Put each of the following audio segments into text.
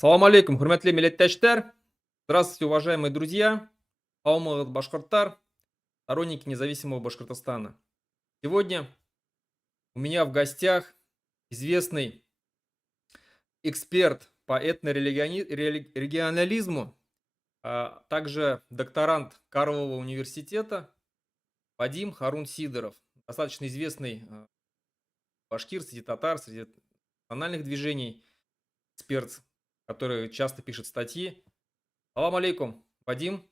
Салам алейкум, хурматле милләттәштәр. Здравствуйте, уважаемые друзья, каумы башкорттар, сторонники независимого Башкортостана. Сегодня у меня в гостях известный эксперт по этнорегионализму, а также докторант Карлового университета Вадим Харун Сидоров. Достаточно известный башкир среди татар, среди национальных движений, эксперт, который часто пишет статьи. Салам алейкум, Вадим.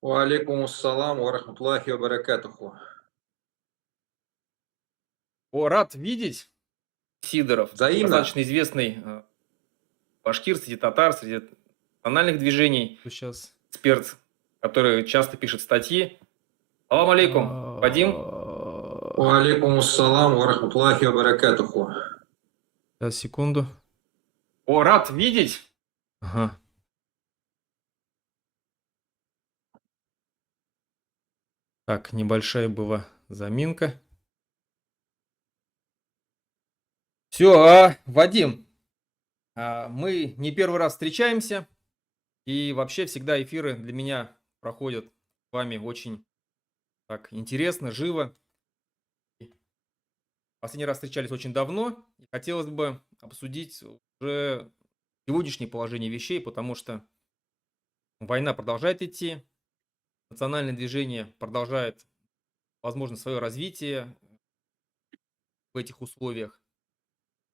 Валейкум ассалам ва рахматуллахи ва баракатуху. Рад видеть, Сидоров. Взаимно. Достаточно известный башкир среди татар, среди национальных движений. Сейчас эксперт, который часто пишет статьи. Салам алейкум, Вадим. Валейкум ассалам ва рахматуллахи ва баракатуху. Сейчас, секунду. Рад видеть. Ага. Так, небольшая была заминка. Все, Вадим, мы не первый раз встречаемся, и вообще всегда эфиры для меня проходят с вами очень так интересно, живо. Последний раз встречались очень давно, и хотелось бы обсудить уже сегодняшнее положение вещей, потому что война продолжает идти, национальное движение продолжает, возможно, свое развитие в этих условиях.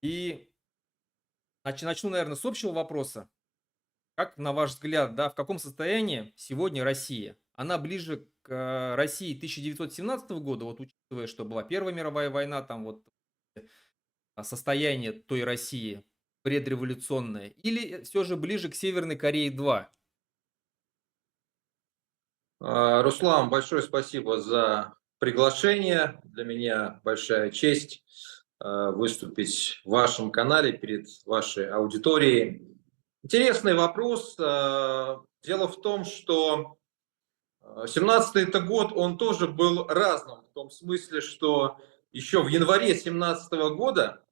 И начну, наверное, с общего вопроса. Как, на ваш взгляд, да, в каком состоянии сегодня Россия? Она ближе к России 1917 года, вот учитывая, что была Первая мировая война, там вот состояние той России предреволюционное, или все же ближе к Северной Корее 2? Руслан, большое спасибо за приглашение. Для меня большая честь выступить в вашем канале перед вашей аудиторией. Интересный вопрос. Дело в том, что 17-й это год, он тоже был разным, в том смысле, что еще в январе 17-го года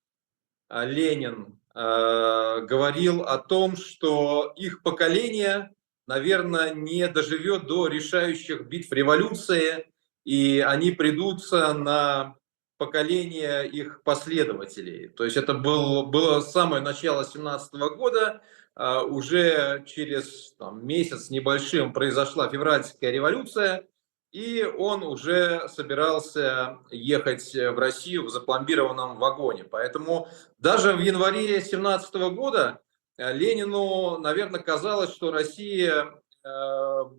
Ленин говорил о том, что их поколение, наверное, не доживет до решающих битв революции, и они придутся на поколение их последователей. То есть это было самое начало 17-го года, уже через месяц небольшим произошла февральская революция, и он уже собирался ехать в Россию в запломбированном вагоне. Поэтому даже в январе 2017 года Ленину, наверное, казалось, что Россия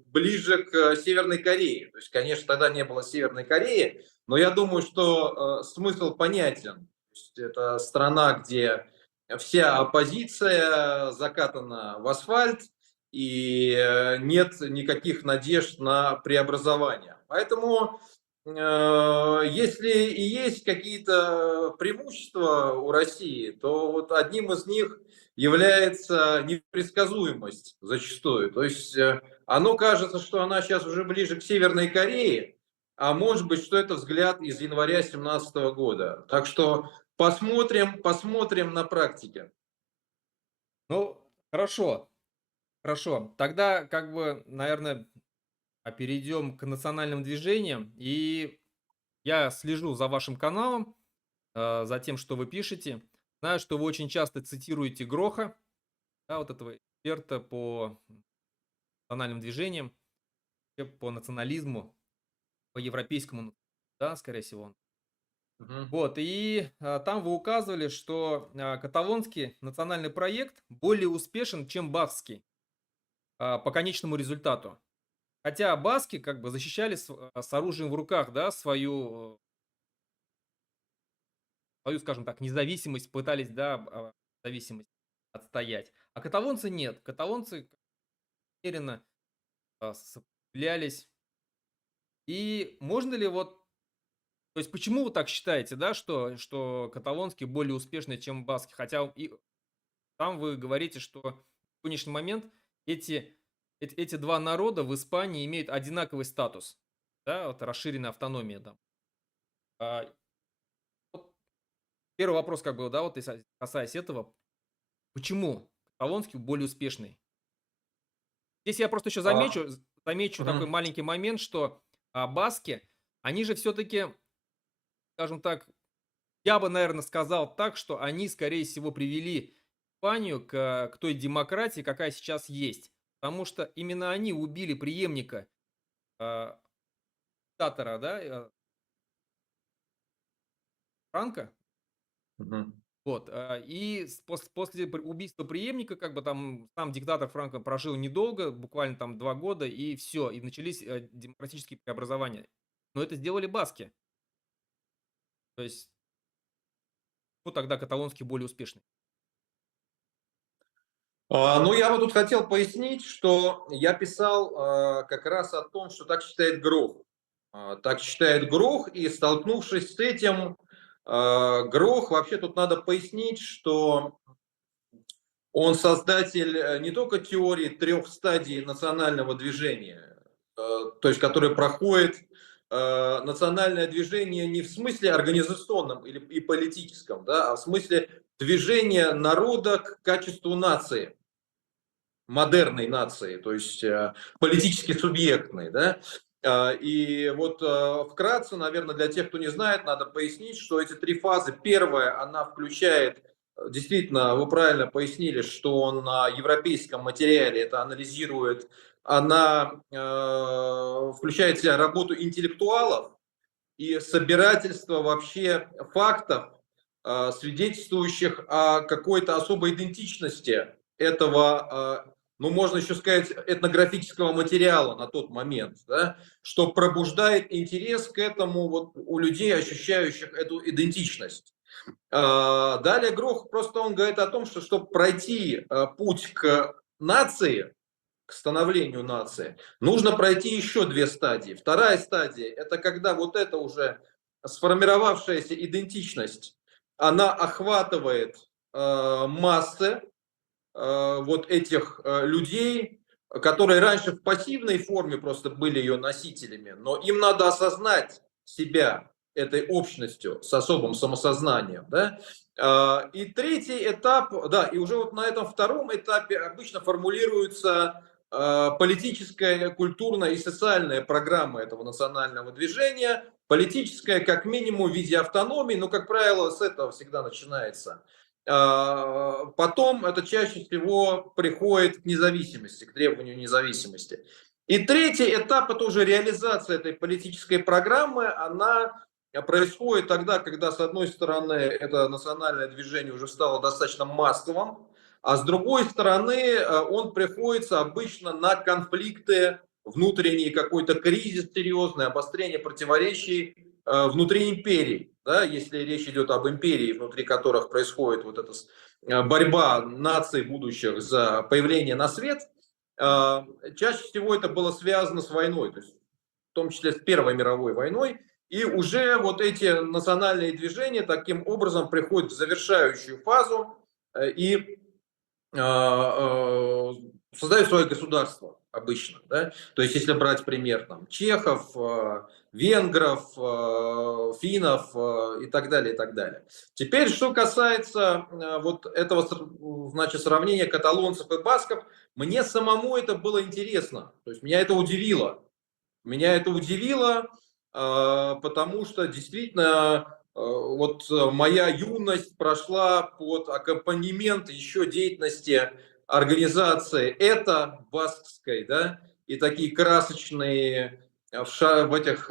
ближе к Северной Корее. То есть, конечно, тогда не было Северной Кореи, но я думаю, что смысл понятен. То есть, это страна, где вся оппозиция закатана в асфальт, и нет никаких надежд на преобразование. Поэтому если и есть какие-то преимущества у России, то вот одним из них является непредсказуемость зачастую. То есть оно кажется, что она сейчас уже ближе к Северной Корее, а может быть, что это взгляд из января 2017 года. Так что посмотрим на практике. Ну, хорошо, хорошо. Тогда, как бы, наверное, перейдем к национальным движениям. И я слежу за вашим каналом, за тем, что вы пишете. Знаю, что вы очень часто цитируете Гроха, да, вот этого эксперта по национальным движениям, по национализму, по европейскому, да, скорее всего. Мгм. Вот, и там вы указывали, что каталонский национальный проект более успешен, чем баскский по конечному результату. Хотя баски как бы защищали с оружием в руках, да, свою, скажем так, независимость, пытались, да, зависимость отстоять. А каталонцы нет. Каталонцы уверенно сопротивлялись. И можно ли вот, то есть почему вы так считаете, да, что каталонский более успешный, чем баски? Хотя и там вы говорите, что в сегодняшний момент эти два народа в Испании имеют одинаковый статус, да, вот расширенная автономия там. А, вот первый вопрос, как бы, да, вот касаясь этого, почему? каталонский более успешный. Здесь я просто еще А, замечу такой мгм. маленький момент, что, баски, они же все-таки, скажем так, я бы, наверное, сказал так, что они, скорее всего, привели Испанию к той демократии, какая сейчас есть. Потому что именно они убили преемника, а, диктатора, да, Франко. Мгм. Вот, и после убийства преемника, как бы там сам диктатор Франко прожил недолго, буквально там 2 года, и все, и начались, демократические преобразования. Но это сделали баски. То есть, ну, тогда каталонский более успешный. Ну, я вот тут хотел пояснить, что я писал как раз о том, что так считает Грох. Так считает Грох, и столкнувшись с этим, Грох, вообще тут надо пояснить, что он создатель не только теории трех стадий национального движения, то есть которое проходит национальное движение не в смысле организационном или и политическом, да, а в смысле движения народа к качеству нации, модерной нации, то есть политически субъектной, да. И вот вкратце, наверное, для тех, кто не знает, надо пояснить, что эти три фазы. Первая, она включает, действительно, вы правильно пояснили, что он на европейском материале это анализирует, она включает в себя работу интеллектуалов, и собирательство вообще фактов, свидетельствующих о какой-то особой идентичности этого, ну, можно еще сказать, этнографического материала на тот момент, да, что пробуждает интерес к этому вот у людей, ощущающих эту идентичность. Далее Грох просто он говорит о том, что чтобы пройти путь к нации, к становлению нации, нужно пройти еще две стадии. Вторая стадия – это когда вот эта уже сформировавшаяся идентичность, она охватывает массы вот этих людей, которые раньше в пассивной форме просто были ее носителями, но им надо осознать себя этой общностью с особым самосознанием. Да? И третий этап, да, и уже вот на этом втором этапе обычно формулируется политическая, культурная и социальная программа этого национального движения, политическая как минимум в виде автономии, но, как правило, с этого всегда начинается. Потом это чаще всего приходит к независимости, к требованию независимости. И третий этап – это уже реализация этой политической программы. Она происходит тогда, когда, с одной стороны, это национальное движение уже стало достаточно массовым, а с другой стороны, он приходится обычно на конфликты, внутренний какой-то кризис серьезный, обострение противоречий внутри империй, да, если речь идет об империи, внутри которых происходит вот эта борьба наций будущих за появление на свет, чаще всего это было связано с войной, то есть в том числе с Первой мировой войной, и уже вот эти национальные движения таким образом приходят в завершающую фазу и создают свое государство обычно. Да? То есть, если брать пример там, чехов, венгров, финнов и так далее, и так далее. Теперь, что касается вот этого значит, сравнения каталонцев и басков, мне самому это было интересно. То есть, меня это удивило. Меня это удивило, потому что действительно вот моя юность прошла под аккомпанемент еще деятельности организации это баскской, да, и такие красочные в этих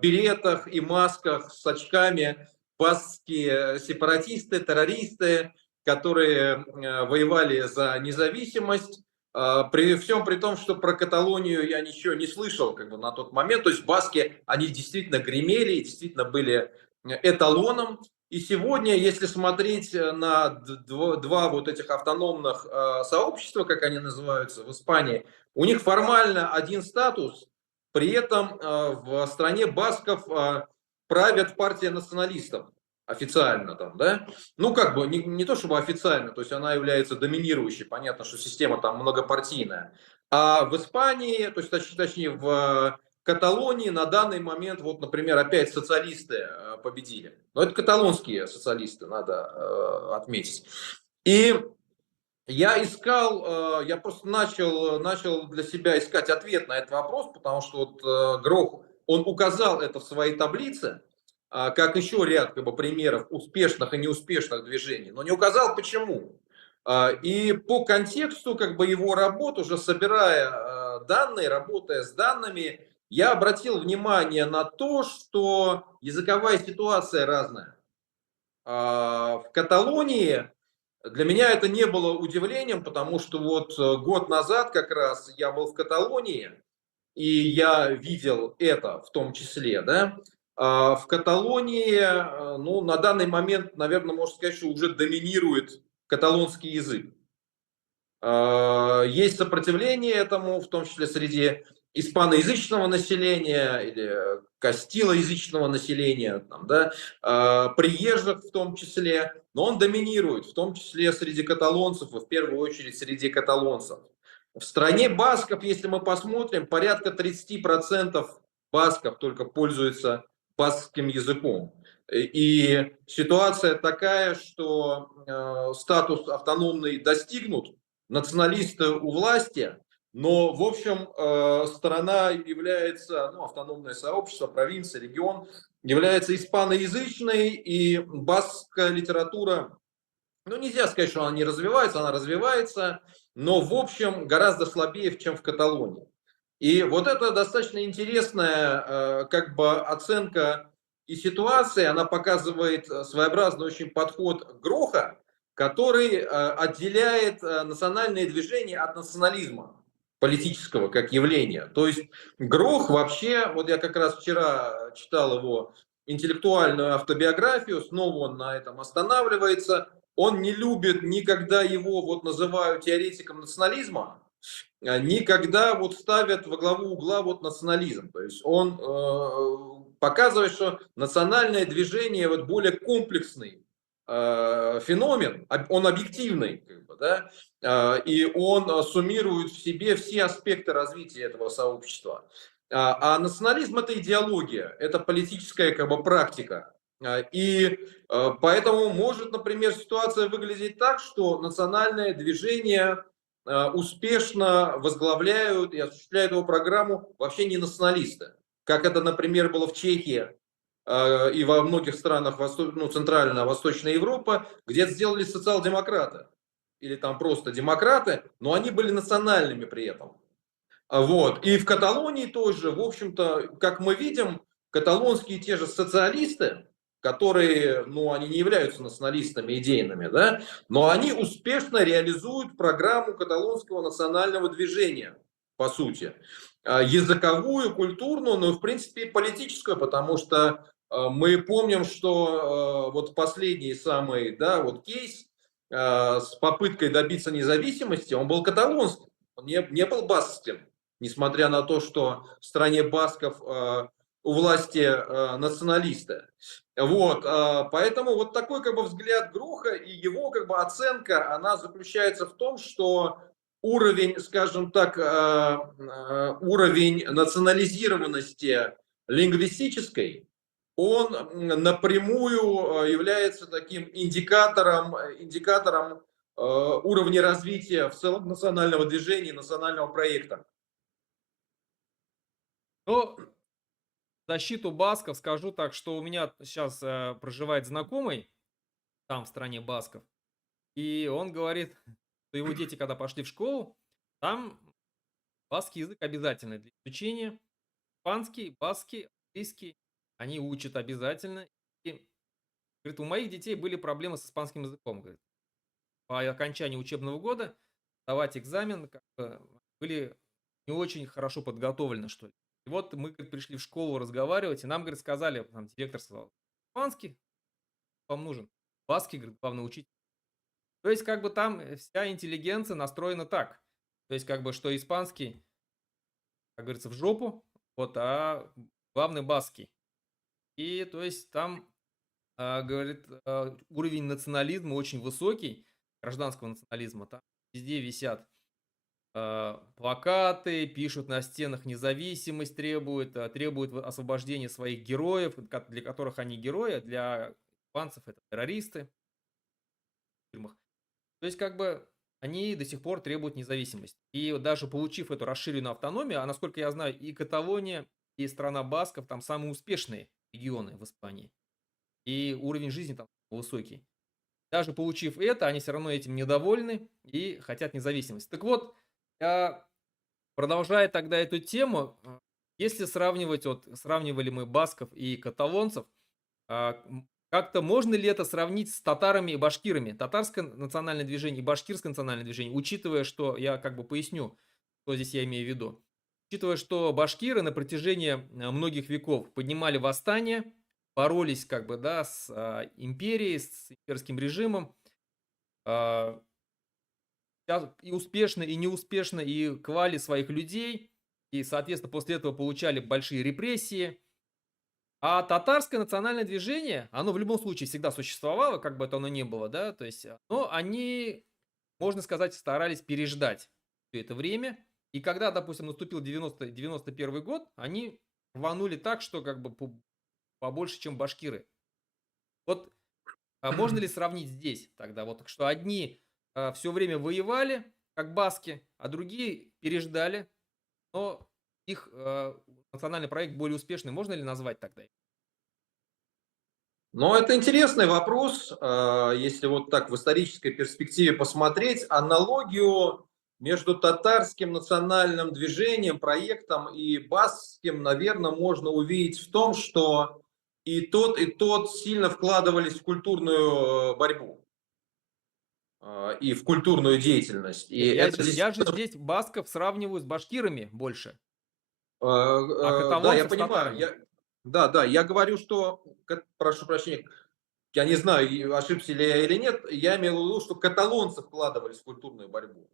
беретах и масках с очками баскские сепаратисты, террористы, которые воевали за независимость. При всем при том, что про Каталонию я ничего не слышал как бы, на тот момент. То есть баски, они действительно гремели, действительно были эталоном. И сегодня, если смотреть на два вот этих автономных сообщества, как они называются в Испании, у них формально один статус, при этом в стране басков правят партия националистов официально там, да, ну как бы не то чтобы официально, то есть она является доминирующей, понятно, что система там многопартийная, а в Испании, то есть точнее в Каталонии на данный момент, вот, например, опять социалисты победили, но это каталонские социалисты, надо отметить. И Я просто начал для себя искать ответ на этот вопрос, потому что вот Грох, он указал это в своей таблице, как еще ряд как бы, примеров успешных и неуспешных движений, но не указал почему. И по контексту как бы его работ, уже собирая данные, работая с данными, я обратил внимание на то, что языковая ситуация разная. В Каталонии для меня это не было удивлением, потому что вот год назад как раз я был в Каталонии, и я видел это в том числе, да. В Каталонии, ну, на данный момент, наверное, можно сказать, что уже доминирует каталонский язык. Есть сопротивление этому, в том числе среди испаноязычного населения или кастилоязычного населения, там, да, приезжих в том числе, но он доминирует, в том числе среди каталонцев и в первую очередь среди каталонцев. В стране басков, если мы посмотрим, порядка 30% басков только пользуются баскским языком. И ситуация такая, что статус автономный достигнут, националисты у власти, но, в общем, страна является, ну, автономное сообщество, провинция, регион, является испаноязычной, и баскская литература, ну, нельзя сказать, что она развивается, но, в общем, гораздо слабее, чем в Каталонии. И вот это достаточно интересная как бы оценка и ситуации, она показывает своеобразный очень подход Гроха, который отделяет национальные движения от национализма политического как явления. То есть Грох вообще, вот я как раз вчера читал его интеллектуальную автобиографию, снова он на этом останавливается, он не любит никогда его вот называют теоретиком национализма, никогда вот ставят во главу угла вот национализм. То есть он показывает, что национальное движение вот более комплексный феномен, он объективный, как бы, да, и он суммирует в себе все аспекты развития этого сообщества. А национализм это идеология, это политическая как бы практика. И поэтому может, например, ситуация выглядеть так, что национальное движение успешно возглавляют и осуществляют его программу вообще не националисты. Как это, например, было в Чехии и во многих странах ну, Центрально-Восточной Европы, где это сделали социал-демократы. Или там просто демократы, но они были национальными при этом. Вот. И в Каталонии тоже, в общем-то, как мы видим, каталонские те же социалисты, которые, ну, они не являются националистами идейными, да, но они успешно реализуют программу каталонского национального движения, по сути. Языковую, культурную, но, в принципе, и политическую, потому что мы помним, что вот последний самый, да, вот кейс с попыткой добиться независимости, он был каталонским, он не был баскским, несмотря на то, что в стране басков у власти националисты. Вот, поэтому вот такой как бы взгляд Гроха и его как бы оценка, она заключается в том, что уровень, скажем так, уровень национализированности лингвистической, он напрямую является таким индикатором уровня развития в целом национального движения, национального проекта. Но в защиту басков скажу так, что у меня сейчас проживает знакомый там, в стране басков, и он говорит, что его дети, когда пошли в школу, там баскский язык обязательный для изучения. Испанский, баскский, английский они учат обязательно. И, говорит, у моих детей были проблемы с испанским языком. Говорит. По окончании учебного года давать экзамен как бы, были не очень хорошо подготовлены, что ли. И вот мы, говорит, пришли в школу разговаривать, и нам, говорит, сказали, нам директор сказал, испанский вам нужен, баскский, говорит, главное учить. То есть, как бы там вся интеллигенция настроена так. То есть, как бы, что испанский, как говорится, в жопу, вот, а главный баскский. И, то есть, там говорит, уровень национализма очень высокий, гражданского национализма. Там везде висят плакаты, пишут на стенах независимость требуют, требуют освобождения своих героев, для которых они герои, а для испанцев это террористы в тюрьмах. То есть, как бы, они до сих пор требуют независимости. И вот даже получив эту расширенную автономию, а насколько я знаю, и Каталония, и страна Басков там самые успешные регионы в Испании. И уровень жизни там высокий. Даже получив это, они все равно этим недовольны и хотят независимости. Так вот, а, продолжая тогда эту тему, если сравнивать, вот сравнивали мы басков и каталонцев, как-то можно ли это сравнить с татарами и башкирами? Татарское национальное движение и башкирское национальное движение, учитывая, что я как бы поясню, что здесь я имею в виду. Учитывая, что башкиры на протяжении многих веков поднимали восстания, боролись как бы, да, с империей, с имперским режимом, а, и успешно, и неуспешно, и клали своих людей, и, соответственно, после этого получали большие репрессии. А татарское национальное движение, оно в любом случае всегда существовало, как бы это оно ни было, да, то есть, но они, можно сказать, старались переждать все это время. И когда, допустим, наступил 91 год, они рванули так, что как бы побольше, чем башкиры. Вот можно ли сравнить здесь тогда, вот, что одни все время воевали, как баски, а другие переждали, но их национальный проект более успешный. Можно ли назвать тогда? Но это интересный вопрос. Если вот так в исторической перспективе посмотреть, аналогию между татарским национальным движением, проектом и баскским, наверное, можно увидеть в том, что и тот сильно вкладывались в культурную борьбу и в культурную деятельность. И Нет, это я же действительно. здесь басков сравниваю с башкирами больше, а Да, я каталонцев с понимаю. татарами. Да, я говорю, что, прошу прощения, я не знаю, ошибся ли я или нет, я имел в виду, что каталонцы вкладывались в культурную борьбу,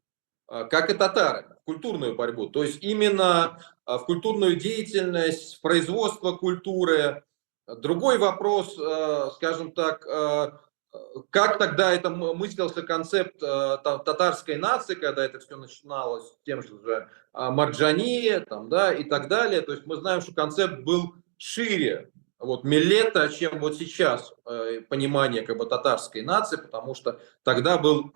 как и татары, в культурную борьбу. То есть именно в культурную деятельность, в производство культуры. Другой вопрос, скажем так, как тогда это мыслился концепт татарской нации, когда это все начиналось тем же Марджани там, да, и так далее. То есть мы знаем, что концепт был шире, вот, Милета, чем вот сейчас понимание как бы татарской нации, потому что тогда был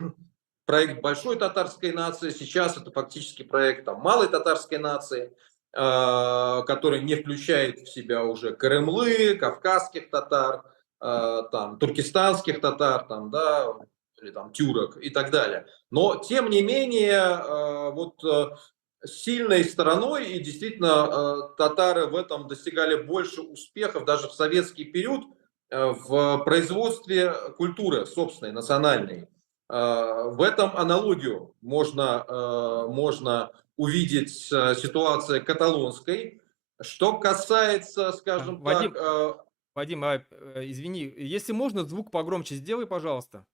проект большой татарской нации, сейчас это фактически проект там, малой татарской нации, который не включает в себя уже Карымлы, кавказских татар, там, туркестанских татар, там, да, или там тюрок и так далее. Но, тем не менее, сильной стороной, и действительно татары в этом достигали больше успехов даже в советский период в производстве культуры собственной, национальной. В этом аналогию можно увидеть ситуация каталонской. Что касается, скажем так, Вадим, Вадим, извини, если можно, звук погромче сделай, пожалуйста,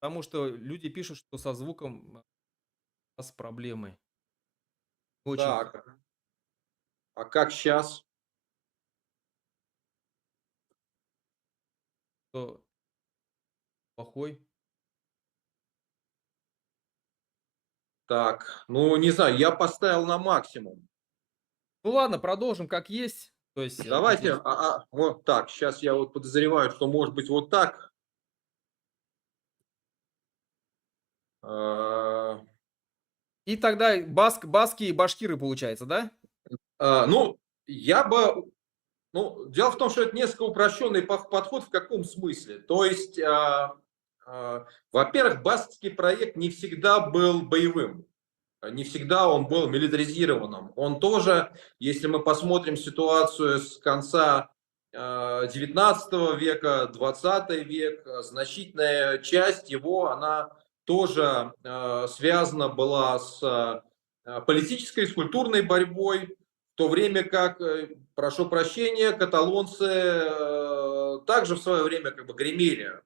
потому что люди пишут, что со звуком у нас проблемы. Очень так, а как сейчас? кто плохой. Так, ну не знаю, я поставил на максимум. Ну ладно, продолжим как есть. То есть, Давайте, вот так, сейчас я вот подозреваю, что может быть вот так. Э, и тогда баски и башкиры получается, да? Ну, я бы Ну, дело в том, что это несколько упрощенный подход в каком смысле? То есть, во-первых, баскский проект не всегда был боевым, не всегда он был милитаризированным. Он тоже, если мы посмотрим ситуацию с конца 19 века, 20 век, значительная часть его, она тоже связана была с политической, с культурной борьбой, в то время как, прошу прощения, каталонцы также в свое время как бы гремели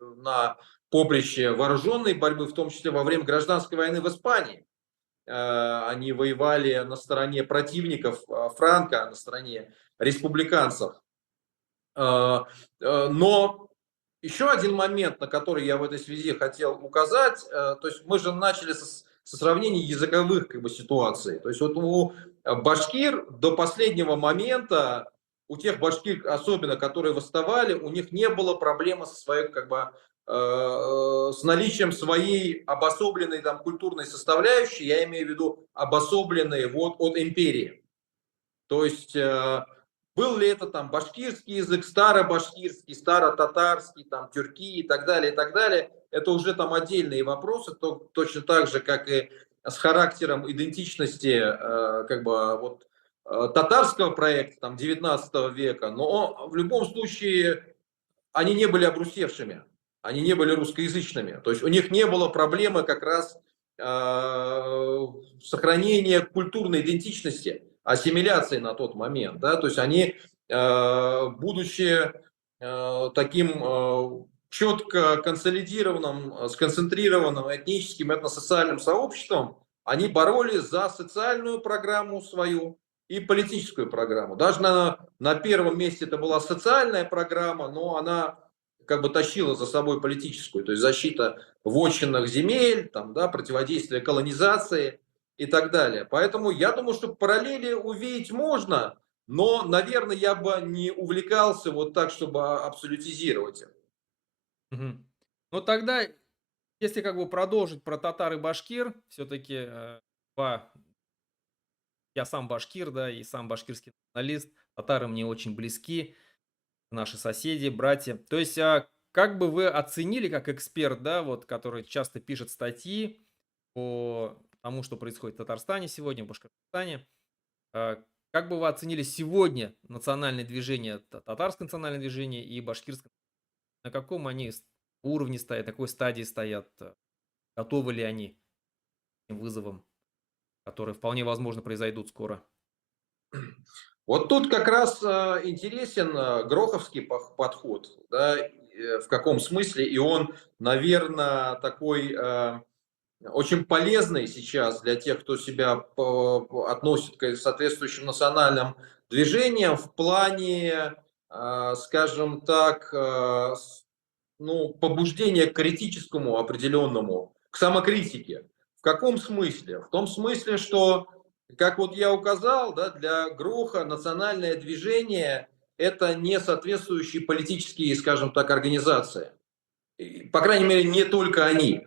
на поприще вооруженной борьбы, в том числе во время гражданской войны в Испании. Они воевали на стороне противников Франка, на стороне республиканцев. Но еще один момент, на который я в этой связи хотел указать, то есть мы же начали со сравнения языковых как бы, ситуаций. То есть вот у башкир до последнего момента, у тех башкир особенно, которые восставали, у них не было проблемы со своей как бы, с наличием своей обособленной там культурной составляющей, я имею в виду обособленной вот от империи. То есть был ли это там башкирский язык, старобашкирский, старо-татарский, там тюрки и так далее, это уже там отдельные вопросы, точно так же, как и с характером идентичности как бы вот татарского проекта там 19 века, но в любом случае они не были обрусевшими, они не были русскоязычными. То есть у них не было проблемы как раз сохранения культурной идентичности, ассимиляции на тот момент. Да? То есть они, будучи таким четко консолидированным, сконцентрированным этническим, этносоциальным сообществом, они боролись за социальную программу свою и политическую программу. Даже на первом месте это была социальная программа, но она как бы тащила за собой политическую, то есть защита вотчинных земель, там, да, противодействие колонизации и так далее. Поэтому я думаю, что параллели увидеть можно, но, наверное, я бы не увлекался вот так, чтобы абсолютизировать их. Мгм. Ну тогда, если как бы продолжить про татар и башкир, все-таки я сам башкир, да, и сам башкирский националист, татары мне очень близки, наши соседи, братья. То есть, как бы вы оценили, как эксперт, да, вот, который часто пишет статьи по тому, что происходит в Татарстане сегодня, в Башкортостане, как бы вы оценили сегодня национальное движение, татарское национальное движение и башкирское? На каком они уровне стоят, на какой стадии стоят? Готовы ли они к тем вызовам, которые вполне возможно произойдут скоро? Вот тут как раз интересен гроховский подход, да, в каком смысле, и он, наверное, такой очень полезный сейчас для тех, кто себя относит к соответствующим национальным движениям в плане, скажем так, ну, побуждения к критическому определенному, к самокритике. В каком смысле? В том смысле, что, как вот я указал, да, для Гроха национальное движение – это не соответствующие политические, скажем так, организации. И, по крайней мере, не только они.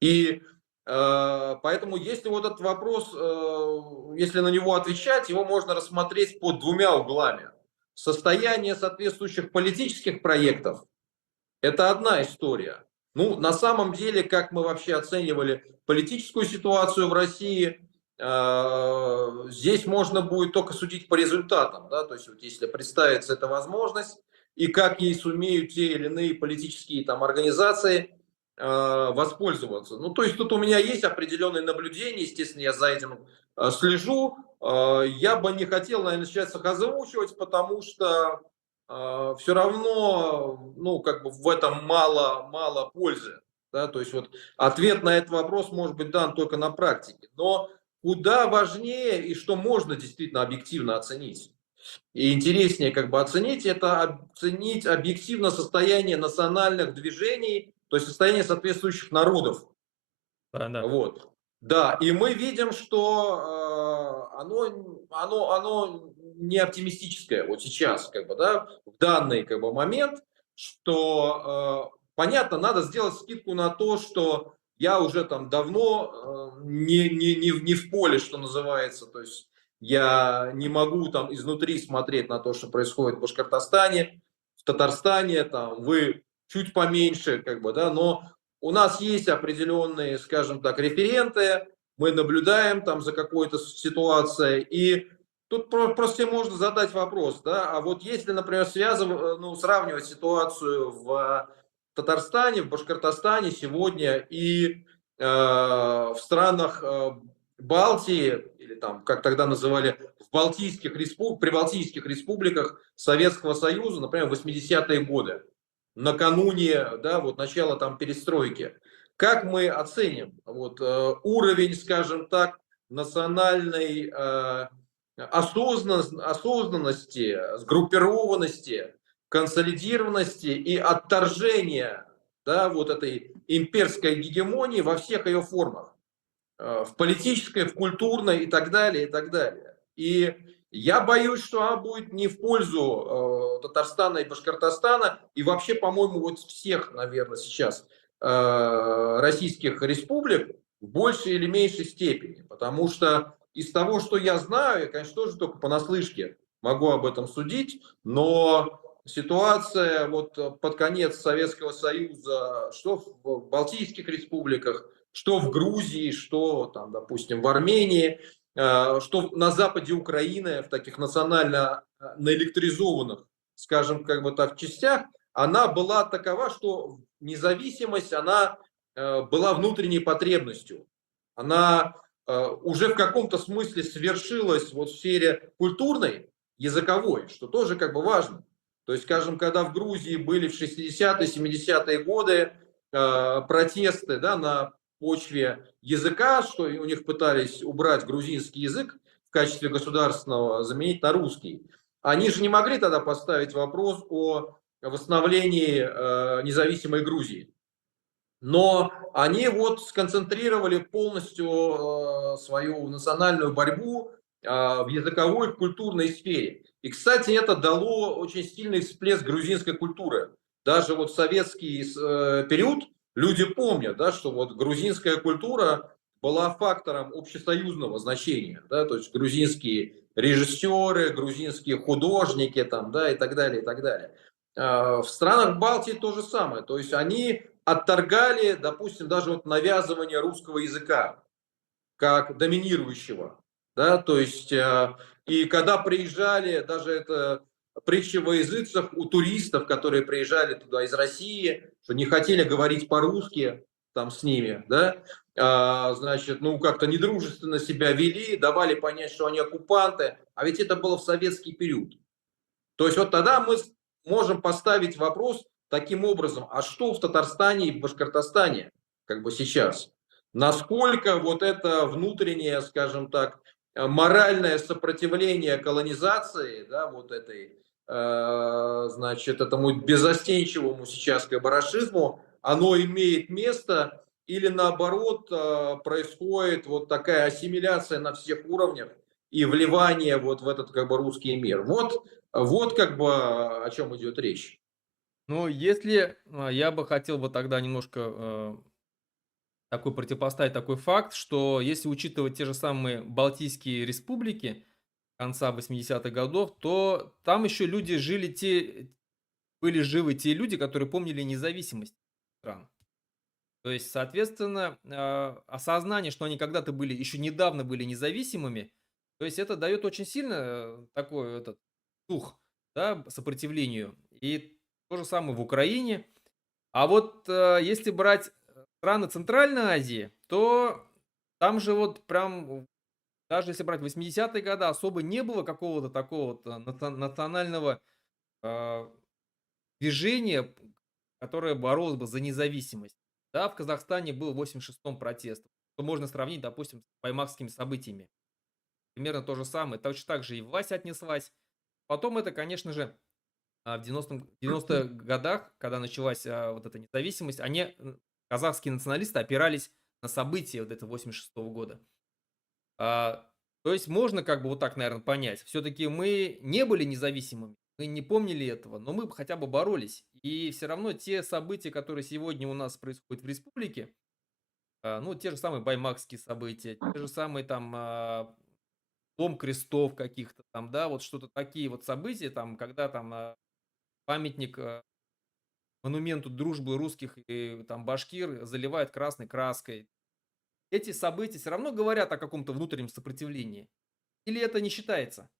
И поэтому, если вот этот вопрос, если на него отвечать, его можно рассмотреть под двумя углами. Состояние соответствующих политических проектов – это одна история. Ну, на самом деле, как мы вообще оценивали политическую ситуацию в России, здесь можно будет только судить по результатам, да, то есть вот если представится эта возможность, и как ей сумеют те или иные политические там организации воспользоваться. Ну, то есть тут у меня есть определенные наблюдения, естественно, я за этим слежу. Я бы не хотел, наверное, сейчас их озвучивать, потому что все равно, ну, как бы в этом мало пользы. Да? То есть вот ответ на этот вопрос может быть дан только на практике. Но куда важнее и что можно действительно объективно оценить. И интереснее как бы оценить, это оценить объективно состояние национальных движений, то есть состояние соответствующих народов. Да, да. Вот. Да, и мы видим, что оно не оптимистическое вот сейчас, как бы, да, в данный как бы, момент, что понятно, надо сделать скидку на то, что я уже там давно не в поле, что называется, то есть я не могу там изнутри смотреть на то, что происходит в Башкортостане, в Татарстане, там вы чуть поменьше, как бы, да, но у нас есть определенные, скажем так, референты, мы наблюдаем там за какой-то ситуацией, и тут просто себе можно задать вопрос, да, а вот если, например, ну, сравнивать ситуацию в Татарстане, в Башкортостане сегодня и в странах Балтии, или там, как тогда называли, прибалтийских республиках Советского Союза, например, в 80-е годы, накануне, да, вот начала там перестройки. Как мы оценим вот, уровень, скажем так, национальной осознанности, сгруппированности, консолидированности и отторжения, да, вот этой имперской гегемонии во всех ее формах, в политической, в культурной и так далее, и так далее. И Я боюсь, что она будет не в пользу Татарстана и Башкортостана, и вообще, по-моему, вот всех, наверное, сейчас российских республик в большей или меньшей степени. Потому что из того, что я знаю, я, конечно, тоже только понаслышке могу об этом судить, но ситуация вот под конец Советского Союза, что в Балтийских республиках, что в Грузии, что там, допустим, в Армении, что на западе Украины, в таких национально наэлектризованных, скажем, как бы так, частях, она была такова, что независимость, она была внутренней потребностью. Она уже в каком-то смысле свершилась вот в сфере культурной, языковой, что тоже как бы важно. То есть, скажем, когда в Грузии были в 60-е, 70-е годы протесты, да, на почве языка, что у них пытались убрать грузинский язык в качестве государственного, заменить на русский. Они же не могли тогда поставить вопрос о восстановлении независимой Грузии. Но они вот сконцентрировали полностью свою национальную борьбу в языковой и культурной сфере. И, кстати, это дало очень сильный всплеск грузинской культуры. Даже вот в советский период люди помнят, да, что вот грузинская культура была фактором общесоюзного значения. Да, то есть грузинские режиссеры, грузинские художники там, да, и так далее, и так далее. В странах Балтии то же самое. То есть они отторгали, допустим, даже вот навязывание русского языка как доминирующего. Да? То есть, и когда приезжали, даже это притча во языцах у туристов, которые приезжали туда из России, что не хотели говорить по-русски там с ними, да, значит, ну как-то недружественно себя вели, давали понять, что они оккупанты, а ведь это было в советский период. То есть вот тогда мы можем поставить вопрос таким образом, а что в Татарстане и в Башкортостане как бы сейчас? Насколько вот это внутреннее, скажем так, моральное сопротивление колонизации, да, вот этой, значит, этому безостенчивому сейчас как бы рашизму, оно имеет место или наоборот происходит вот такая ассимиляция на всех уровнях и вливание вот в этот как бы русский мир. Вот как бы о чем идет речь. Но если я бы хотел бы тогда немножко такой противопоставить такой факт, что если учитывать те же самые Балтийские республики конца 80-х годов, то там еще люди жили были живы те люди, которые помнили независимость стран. То есть, соответственно, осознание, что они когда-то были, еще недавно были независимыми, то есть это дает очень сильно такой этот дух, да, сопротивлению. И то же самое в Украине. А вот если брать страны Центральной Азии, то там же вот прям, даже если брать 80-е годы, особо не было какого-то такого вот национального а, движение, которое боролось бы за независимость. Да, в Казахстане был в 86-м протест, что можно сравнить, допустим, с баймакскими событиями. Примерно то же самое. Точно так же и власть отнеслась. Потом это, конечно же, в 90-х годах, когда началась вот эта независимость, казахские националисты, опирались на события вот этого 86-го года. А, То есть можно как бы вот так, наверное, понять. Все-таки мы не были независимыми, мы не помнили этого, но мы бы хотя бы боролись. И все равно те события, которые сегодня у нас происходят в республике, ну, те же самые баймакские события, те же самые там Дом крестов каких-то там, да, вот что-то такие вот события, там, когда там памятник монументу дружбы русских и там башкир заливают красной краской. Эти события все равно говорят о каком-то внутреннем сопротивлении. Или это не считается?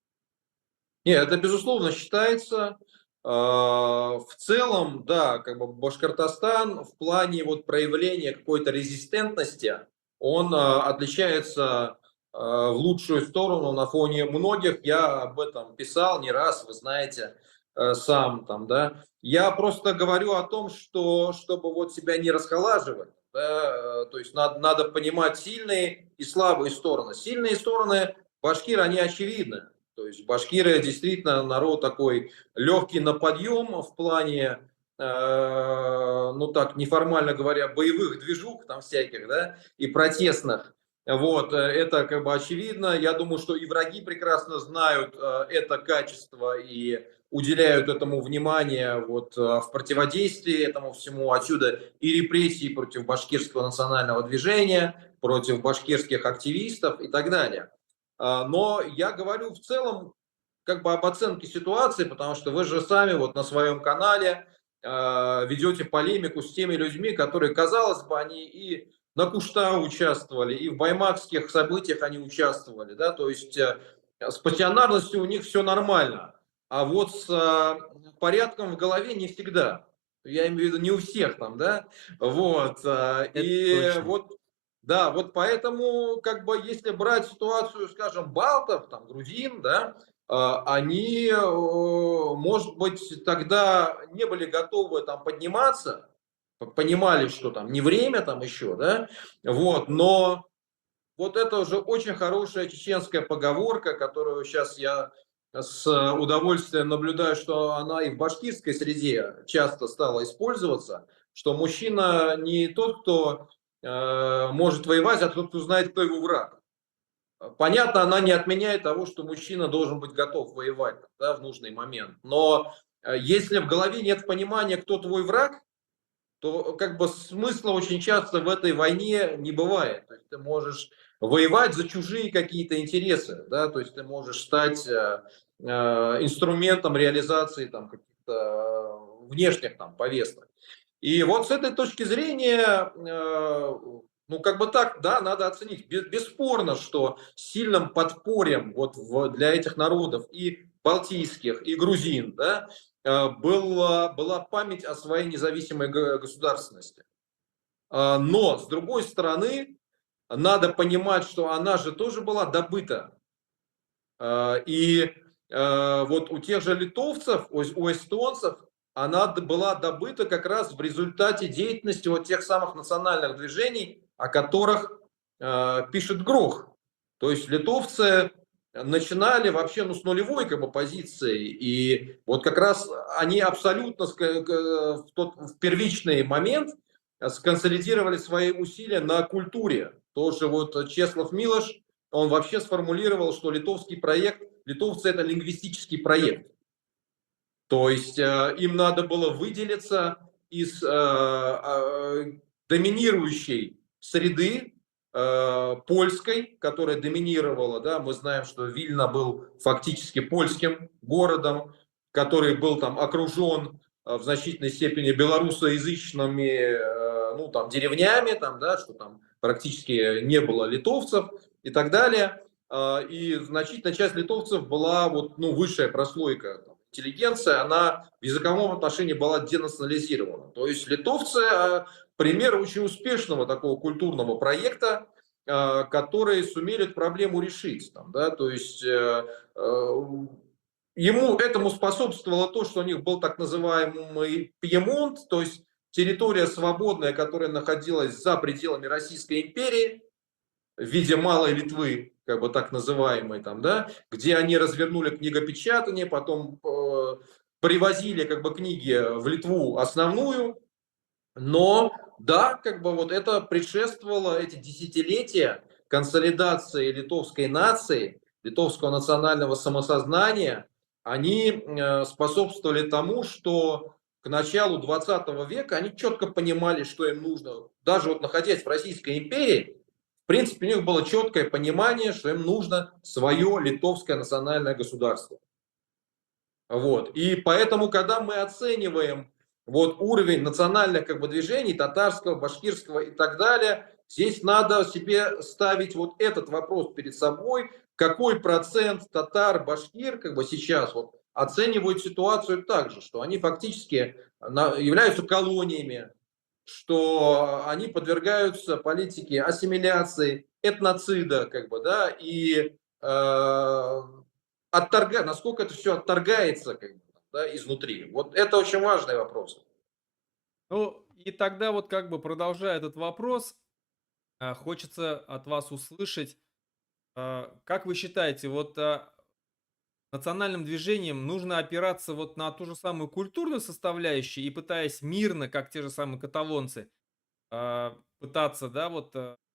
Нет, это безусловно считается. В целом, да, как бы Башкортостан в плане вот проявления какой-то резистентности, он отличается в лучшую сторону на фоне многих. Я об этом писал не раз, вы знаете, сам там, да. Я просто говорю о том, что чтобы вот себя не расхолаживать, да, то есть надо понимать сильные и слабые стороны. Сильные стороны башкир, они очевидны. То есть башкиры действительно народ такой легкий на подъем в плане, ну так неформально говоря, боевых движух там всяких, да, и протестных. Вот, это как бы очевидно. Я думаю, что и враги прекрасно знают это качество и уделяют этому внимание вот в противодействии этому всему. Отсюда и репрессии против башкирского национального движения, против башкирских активистов и так далее. Но я говорю в целом как бы об оценке ситуации, потому что вы же сами вот на своем канале ведете полемику с теми людьми, которые, казалось бы, они и на Куштау участвовали, и в баймакских событиях они участвовали, да, то есть с пассионарностью у них все нормально, а вот с порядком в голове не всегда. Я имею в виду не у всех там, да, вот, Это и точно. вот, да, вот поэтому, как бы, если брать ситуацию, скажем, балтов, там, грузин, да, они, может быть, тогда не были готовы там подниматься, понимали, что там не время там еще, да, вот, но вот это уже очень хорошая чеченская поговорка, которую сейчас я с удовольствием наблюдаю, что она и в башкирской среде часто стала использоваться, что мужчина не тот, кто может воевать, а тот, кто знает, кто его враг. Понятно, она не отменяет того, что мужчина должен быть готов воевать, да, в нужный момент. Но если в голове нет понимания, кто твой враг, то как бы смысла очень часто в этой войне не бывает. То есть ты можешь воевать за чужие какие-то интересы, да, то есть ты можешь стать инструментом реализации там каких-то внешних там повесток. И вот с этой точки зрения, ну, как бы так, да, надо оценить. Бесспорно, что сильным подспорьем вот для этих народов и балтийских, и грузин, да, была память о своей независимой государственности. Но, с другой стороны, надо понимать, что она же тоже была добыта. И вот у тех же литовцев, у эстонцев, она была добыта как раз в результате деятельности вот тех самых национальных движений, о которых пишет Грох. То есть литовцы начинали вообще ну, с нулевой как бы, позиции. И вот как раз они абсолютно в первичный момент сконсолидировали свои усилия на культуре. Тоже вот Чеслав Милош, он вообще сформулировал, что литовский проект, литовцы это лингвистический проект. То есть им надо было выделиться из доминирующей среды польской, которая доминировала. Да? Мы знаем, что Вильна был фактически польским городом, который был там окружен в значительной степени белорусоязычными ну, там, деревнями, там, да, что там практически не было литовцев и так далее. И значительная часть литовцев была вот, ну, высшая прослойка интеллигенция, она в языковом отношении была денационализирована. То есть литовцы пример очень успешного такого культурного проекта, которые сумели эту проблему решить. Там, да, то есть ему этому способствовало то, что у них был так называемый Пьемонт, то есть территория свободная, которая находилась за пределами Российской империи, в виде Малой Литвы, как бы так называемой, там, да, где они развернули книгопечатание, потом привозили как бы книги в Литву основную, но да, как бы вот это предшествовало эти десятилетия консолидации литовской нации, литовского национального самосознания, они способствовали тому, что к началу 20 века они четко понимали, что им нужно. Даже вот находясь в Российской империи, в принципе, у них было четкое понимание, что им нужно свое литовское национальное государство. Вот. И поэтому, когда мы оцениваем вот уровень национальных как бы, движений, татарского, башкирского и так далее, здесь надо себе ставить вот этот вопрос перед собой, какой процент татар, башкир как бы сейчас вот оценивают ситуацию так же, что они фактически являются колониями, что они подвергаются политике ассимиляции, этноцида, как бы, да, и насколько это все отторгается как бы, да, изнутри. Вот это очень важный вопрос. Ну, и тогда вот как бы продолжая этот вопрос, хочется от вас услышать, как вы считаете, вот национальным движением нужно опираться вот на ту же самую культурную составляющую и пытаясь мирно, как те же самые каталонцы, пытаться, да, вот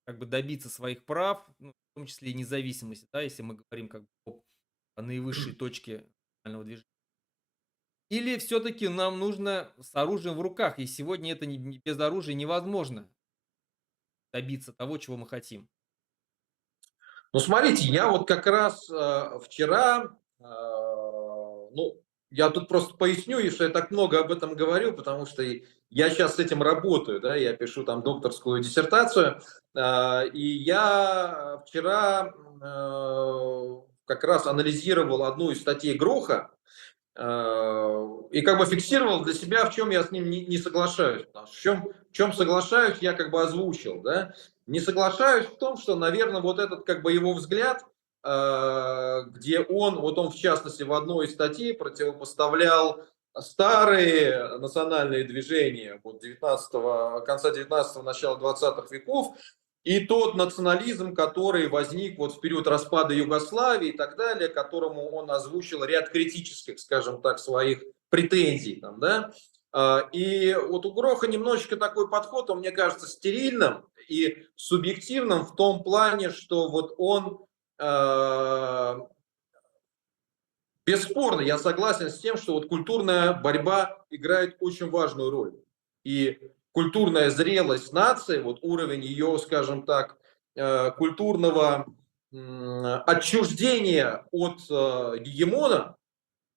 как бы добиться своих прав, ну, в том числе и независимости, да, если мы говорим как бы о наивысшей точке национального движения. Или все-таки нам нужно с оружием в руках, и сегодня это без оружия невозможно добиться того, чего мы хотим. Ну, смотрите, я вот как раз вчера, ну, я тут просто поясню, и что я так много об этом говорю, потому что я сейчас с этим работаю, да, я пишу там докторскую диссертацию, и я вчера как раз анализировал одну из статей Гроха, и как бы фиксировал для себя, в чем я с ним не соглашаюсь. Потому что в чем соглашаюсь, я как бы озвучил. Да? Не соглашаюсь в том, что, наверное, вот этот как бы его взгляд, где вот он в частности в одной из статей противопоставлял старые национальные движения вот конца 19-го, начала 20-х веков, и тот национализм, который возник вот в период распада Югославии и так далее, которому он озвучил ряд критических, скажем так, своих претензий. Там, да? И вот у Гроха немножечко такой подход, он, мне кажется, стерильным и субъективным в том плане, что вот он бесспорно, я согласен с тем, что вот культурная борьба играет очень важную роль. И культурная зрелость нации, вот уровень ее, скажем так, культурного отчуждения от гегемона,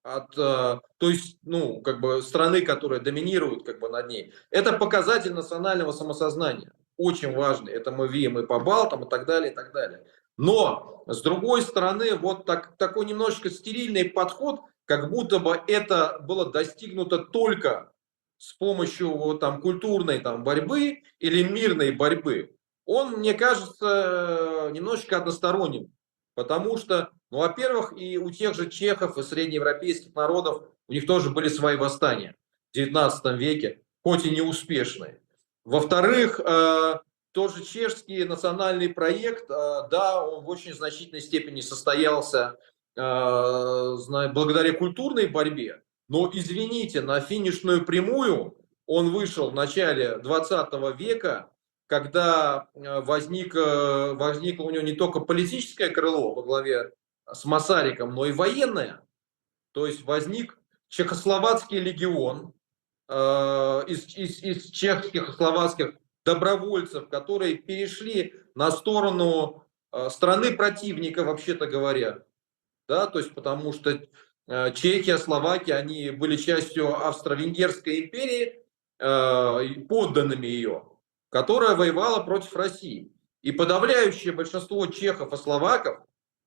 то есть, ну, как бы страны, которая доминирует как бы над ней, это показатель национального самосознания. Очень важный. Это мы видим и по Балтам, и так далее, и так далее. Но, с другой стороны, вот такой немножечко стерильный подход, как будто бы это было достигнуто только с помощью вот, там, культурной там, борьбы или мирной борьбы, он, мне кажется, немножечко односторонним. Потому что, ну, во-первых, и у тех же чехов и среднеевропейских народов у них тоже были свои восстания в XIX веке, хоть и неуспешные. Во-вторых, тот же чешский национальный проект, да, он в очень значительной степени состоялся благодаря культурной борьбе, но, извините, на финишную прямую он вышел в начале 20 века, когда возникло у него не только политическое крыло во главе с Масариком, но и военное. То есть возник Чехословацкий легион из чешских и словацких добровольцев, которые перешли на сторону страны противника, вообще-то говоря. Да, то есть потому что Чехия, Словакия, они были частью Австро-Венгерской империи, подданными ее, которая воевала против России. И подавляющее большинство чехов и словаков,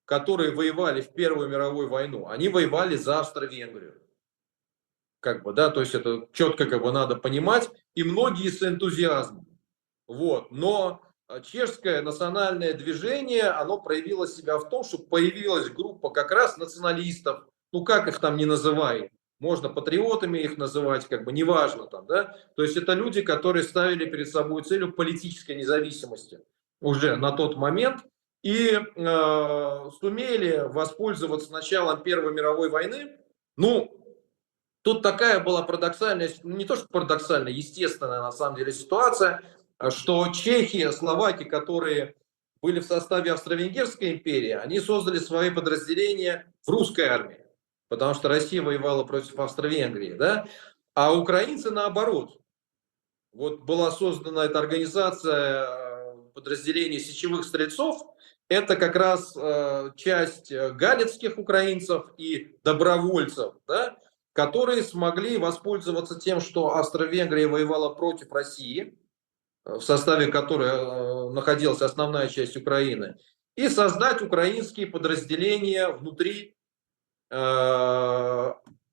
которые воевали в Первую мировую войну, они воевали за Австро-Венгрию. Как бы, да, то есть это четко как бы надо понимать, и многие с энтузиазмом. Вот. Но чешское национальное движение, оно проявило себя в том, что появилась группа как раз националистов, ну как их там не называй, можно патриотами их называть, как бы неважно там, да. То есть это люди, которые ставили перед собой целью политической независимости уже на тот момент и сумели воспользоваться началом Первой мировой войны. Ну, тут такая была парадоксальная, ну, не то что парадоксальная, естественная на самом деле ситуация, что Чехия, Словакия, которые были в составе Австро-Венгерской империи, они создали свои подразделения в русской армии, потому что Россия воевала против Австро-Венгрии, да? А украинцы наоборот. Вот была создана эта организация подразделений сечевых стрельцов, это как раз часть галицких украинцев и добровольцев, да, которые смогли воспользоваться тем, что Австро-Венгрия воевала против России, в составе которой находилась основная часть Украины, и создать украинские подразделения внутри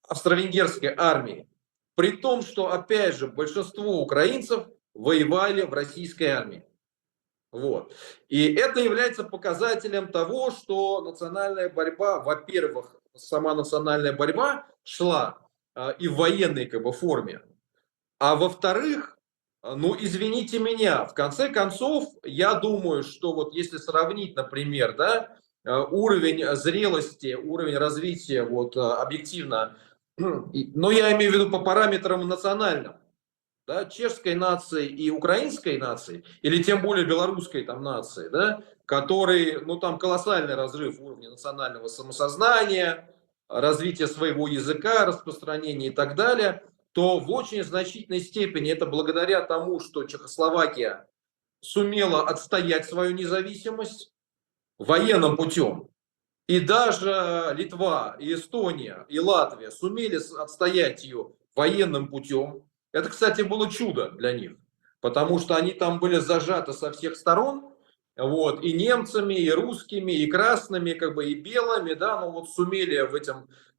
австро-венгерской армии. При том, что, опять же, большинство украинцев воевали в российской армии. Вот. И это является показателем того, что национальная борьба, во-первых, сама национальная борьба шла и в военной как бы, форме, а во-вторых, ну, извините меня, в конце концов, я думаю, что вот если сравнить, например, да, уровень зрелости, уровень развития вот объективно, но я имею в виду по параметрам национальным, да, чешской нации и украинской нации, или тем более белорусской там нации, да, который, ну там колоссальный разрыв уровня национального самосознания, развития своего языка, распространения и так далее, то в очень значительной степени это благодаря тому, что Чехословакия сумела отстоять свою независимость военным путем. И даже Литва, и Эстония, и Латвия сумели отстоять ее военным путем. Это, кстати, было чудо для них, потому что они там были зажаты со всех сторон, вот, и немцами, и русскими, и красными, как бы, и белыми, да, но вот сумели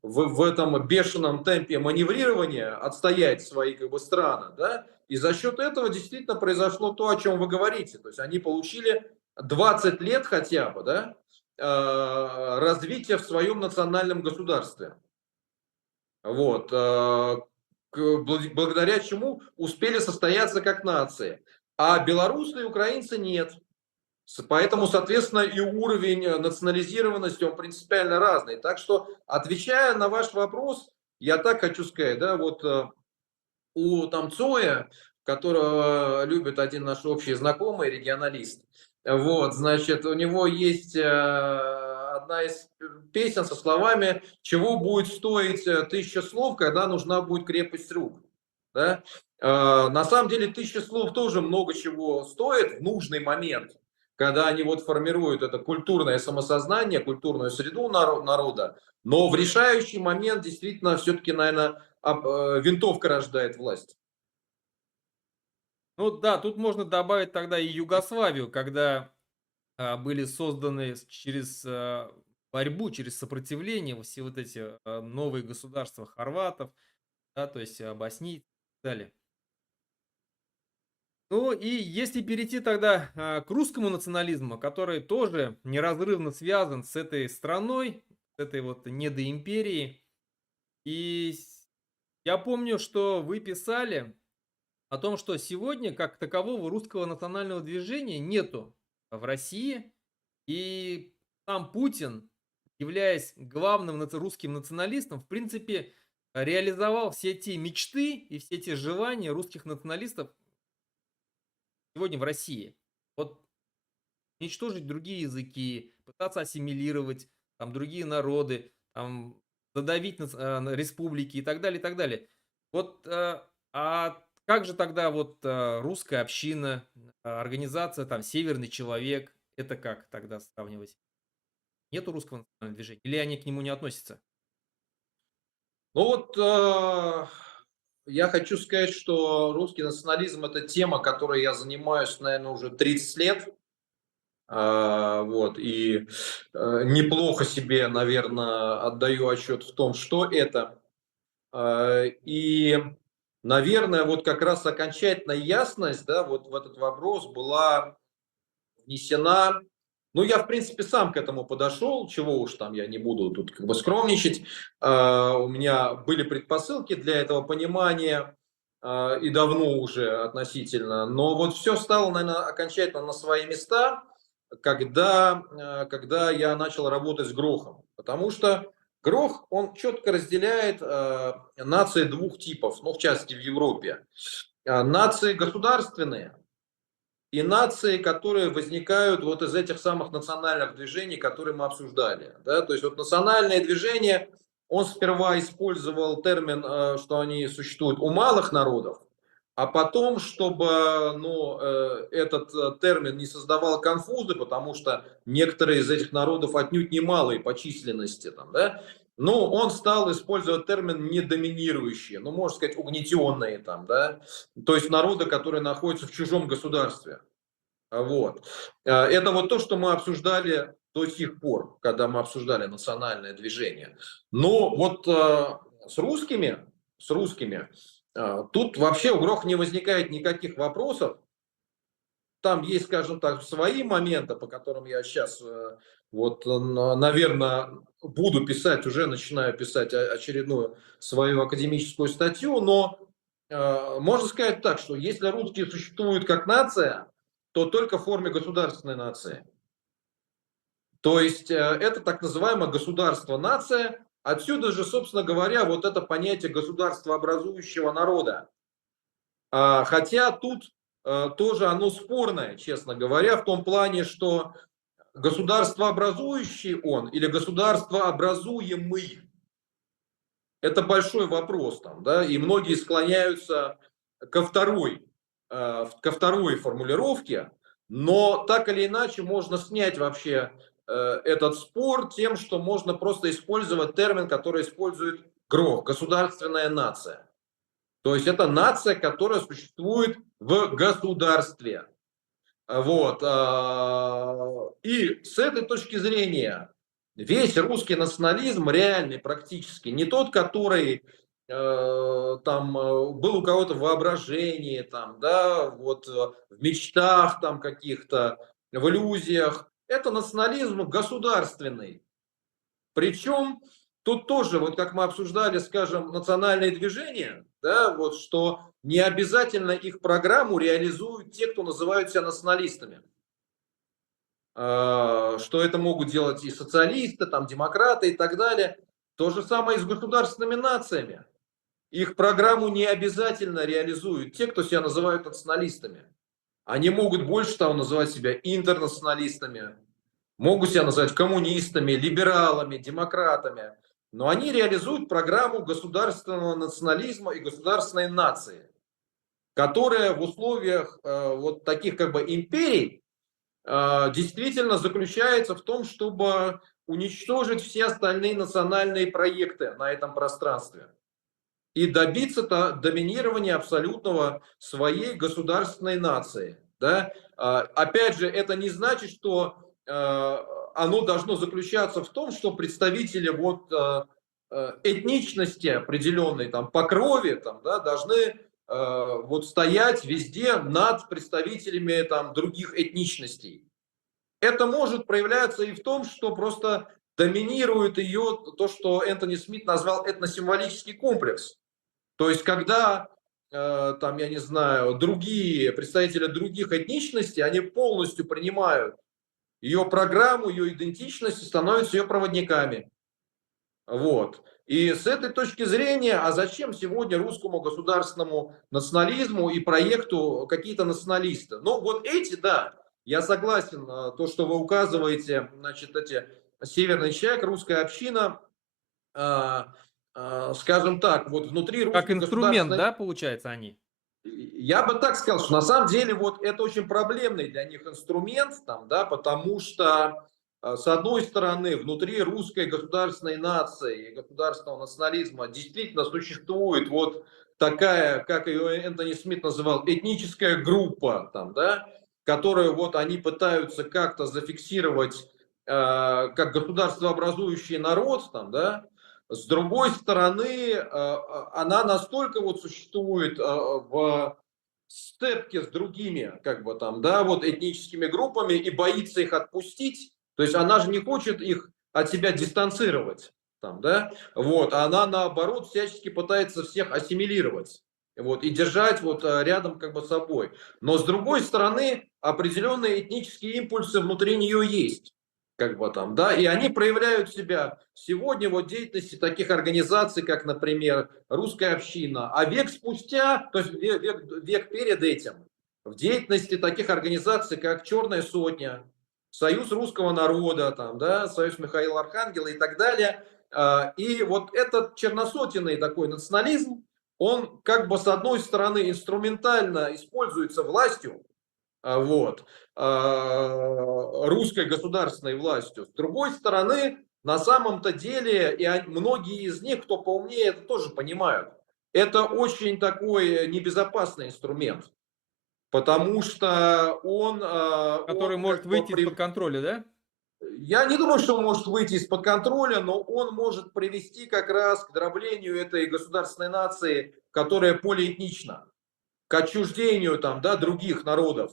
в этом бешеном темпе маневрирования отстоять свои, как бы, страны, да, и за счет этого действительно произошло то, о чем вы говорите, то есть они получили 20 лет хотя бы, да, развития в своем национальном государстве. Вот. Благодаря чему успели состояться как нации. А белорусы и украинцы нет. Поэтому, соответственно, и уровень национализированности, он принципиально разный. Так что, отвечая на ваш вопрос, я так хочу сказать, да, вот у там Цоя, которого любит один наш общий знакомый, регионалист, вот, значит, у него есть одна из песен со словами «Чего будет стоить 1000 слов, когда нужна будет крепость рук?» Да? На самом деле 1000 слов тоже много чего стоит в нужный момент, когда они вот формируют это культурное самосознание, культурную среду народа, но в решающий момент действительно все-таки, наверное, винтовка рождает власть. Ну да, тут можно добавить тогда и Югославию, когда были созданы через борьбу, через сопротивление все вот эти новые государства хорватов, да, то есть боснийцев и так далее. Ну и если перейти тогда к русскому национализму, который тоже неразрывно связан с этой страной, с этой вот недоимперией. И я помню, что вы писали о том, что сегодня как такового русского национального движения нету в России. И сам Путин, являясь главным русским националистом, в принципе, реализовал все те мечты и все те желания русских националистов сегодня в России. Вот уничтожить другие языки, пытаться ассимилировать там другие народы, там задавить на республики и так далее, и так далее. Вот, а как же тогда вот русская община, организация там «Северный человек», это как тогда сравнивать? Нету русского национального движения или они к нему не относятся? Ну вот я хочу сказать, что русский национализм – это тема, которой я занимаюсь, наверное, уже 30 лет. Вот, и неплохо себе, наверное, отдаю отчет в том, что это. И, наверное, вот как раз окончательная ясность, да, вот в этот вопрос была внесена. Ну, я, в принципе, сам к этому подошел, чего уж там, я не буду тут как бы скромничать. У меня были предпосылки для этого понимания, и давно уже относительно. Но вот все стало, наверное, окончательно на свои места, когда я начал работать с Грохом. Потому что Грох, он четко разделяет нации двух типов, ну, в частности, в Европе. Нации государственные, и нации, которые возникают вот из этих самых национальных движений, которые мы обсуждали. Да? То есть вот национальное движение, он сперва использовал термин, что они существуют у малых народов, а потом, чтобы ну, этот термин не создавал конфузы, потому что некоторые из этих народов отнюдь не малые по численности, там, да, ну, он стал использовать термин недоминирующие, ну, можно сказать, угнетенные там, да, то есть народы, которые находятся в чужом государстве. Вот. Это вот то, что мы обсуждали до сих пор, когда мы обсуждали национальное движение. Но вот с русскими, тут вообще у Гроха не возникает никаких вопросов. Там есть, скажем так, свои моменты, по которым я сейчас, вот, наверное, буду писать, уже начинаю писать очередную свою академическую статью, но можно сказать так, что если русские существуют как нация, то только в форме государственной нации. То есть это так называемое государство-нация. Отсюда же, собственно говоря, вот это понятие государства образующего народа. Хотя тут тоже оно спорное, честно говоря, в том плане, что государствообразующий он или государствообразуемый — это большой вопрос там, да, и многие склоняются ко второй формулировке, но так или иначе можно снять вообще этот спор тем, что можно просто использовать термин, который использует ГРО — государственная нация. То есть это нация, которая существует в государстве. Вот. И с этой точки зрения весь русский национализм реальный практически, не тот, который там был у кого-то в воображении, там, да, вот в мечтах там каких-то, в иллюзиях. Это национализм государственный. Причем тут тоже, вот как мы обсуждали, скажем, национальные движения, да, вот что не обязательно их программу реализуют те, кто называют себя националистами. Что это могут делать и социалисты, там, демократы и так далее. То же самое и с государственными нациями. Их программу не обязательно реализуют те, кто себя называют националистами. Они могут больше того называть себя интернационалистами, могут себя назвать коммунистами, либералами, демократами, но они реализуют программу государственного национализма и государственной нации, которая в условиях вот таких как бы империй действительно заключается в том, чтобы уничтожить все остальные национальные проекты на этом пространстве и добиться доминирования абсолютного своей государственной нации. Да? Опять же, это не значит, что оно должно заключаться в том, что представители вот, этничности определенной, там, по крови, там, да, должны вот стоять везде над представителями там, других этничностей. Это может проявляться и в том, что просто доминирует ее то, что Энтони Смит назвал этносимволический комплекс. То есть, когда там, я не знаю, другие представители других этничностей, они полностью принимают ее программу, ее идентичность и становятся ее проводниками. Вот. И с этой точки зрения, а зачем сегодня русскому государственному национализму и проекту какие-то националисты? Ну, вот эти, да, я согласен, то, что вы указываете, значит, эти северный человек, русская община, скажем так, вот внутри Как русской инструмент, государственной. да, получается, они? Я бы так сказал, что на самом деле вот это очень проблемный для них инструмент, там, да, потому что, с одной стороны, внутри русской государственной нации и государственного национализма действительно существует вот такая, как ее Энтони Смит называл, этническая группа, там, да, которую вот они пытаются как-то зафиксировать как государствообразующий народ, там, да. С другой стороны, она настолько вот существует в степке с другими, как бы там, да, вот этническими группами и боится их отпустить. То есть она же не хочет их от себя дистанцировать, там, да, вот, а она наоборот всячески пытается всех ассимилировать. Вот, и держать вот рядом как бы с собой. Но с другой стороны, определенные этнические импульсы внутри нее есть, как бы там, да, и они проявляют себя сегодня вот в деятельности таких организаций, как, например, русская община, а век спустя, то есть век перед этим, в деятельности таких организаций, как Черная сотня, Союз русского народа, там, да, Союз Михаила Архангела и так далее. И вот этот черносотенный такой национализм, он как бы с одной стороны инструментально используется властью, вот, русской государственной властью. С другой стороны, на самом-то деле, и многие из них, кто поумнее, это тоже понимают, это очень такой небезопасный инструмент, потому что Который он может как бы выйти из-под контроля, да? я не думаю, что он может выйти из-под контроля, но он может привести как раз к дроблению этой государственной нации, которая полиэтнична, к отчуждению там, да, других народов.